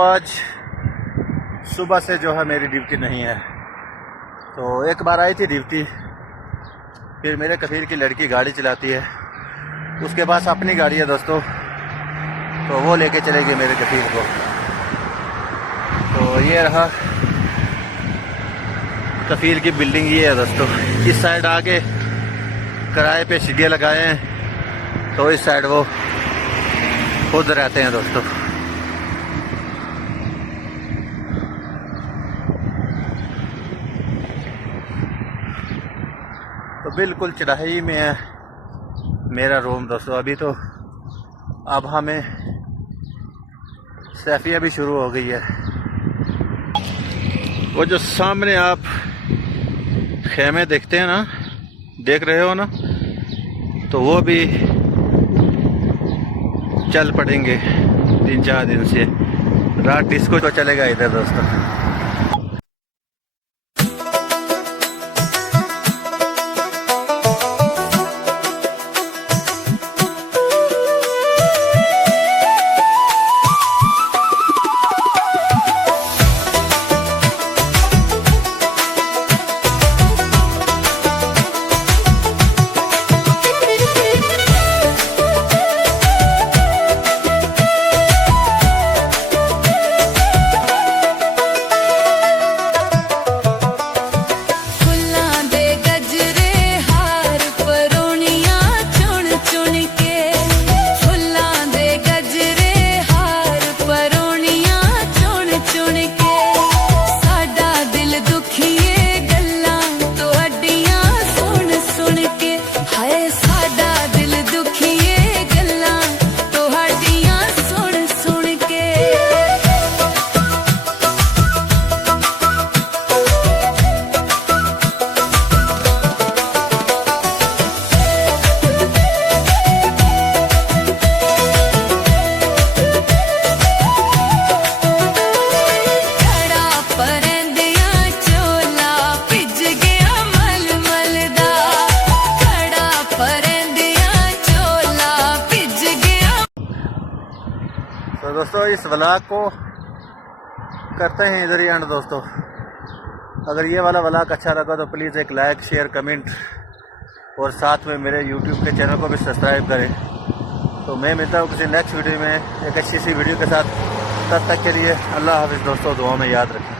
आज सुबह से जो है मेरी ड्यूटी नहीं है। तो एक बार आई थी ड्यूटी, फिर मेरे कफील की लड़की गाड़ी चलाती है, उसके पास अपनी गाड़ी है दोस्तों, तो वो लेके चलेगी मेरे कफील को। तो ये रहा कफील की बिल्डिंग, ये है दोस्तों। इस साइड आके किराए पे सीढ़ियाँ लगाए हैं, तो इस साइड वो खुद रहते हैं दोस्तों। तो बिल्कुल चढ़ाई में है मेरा रूम दोस्तों। अभी तो अब हमें सैफिया भी शुरू हो गई है। वो जो सामने आप खेमे देखते हैं ना, देख रहे हो ना, तो वो भी चल पड़ेंगे 3-4 दिन से। रात डिस्को तो चलेगा इधर दोस्तों। तो दोस्तों इस व्लॉग को करते हैं इधर ही एंड दोस्तों। अगर ये वाला व्लॉग अच्छा लगा तो प्लीज़ एक लाइक, शेयर, कमेंट और साथ में मेरे यूट्यूब के चैनल को भी सब्सक्राइब करें। तो मैं मिलता हूँ किसी नेक्स्ट वीडियो में एक अच्छी सी वीडियो के साथ। तब तक के लिए अल्लाह हाफिज़ दोस्तों, दुआ में याद रखें।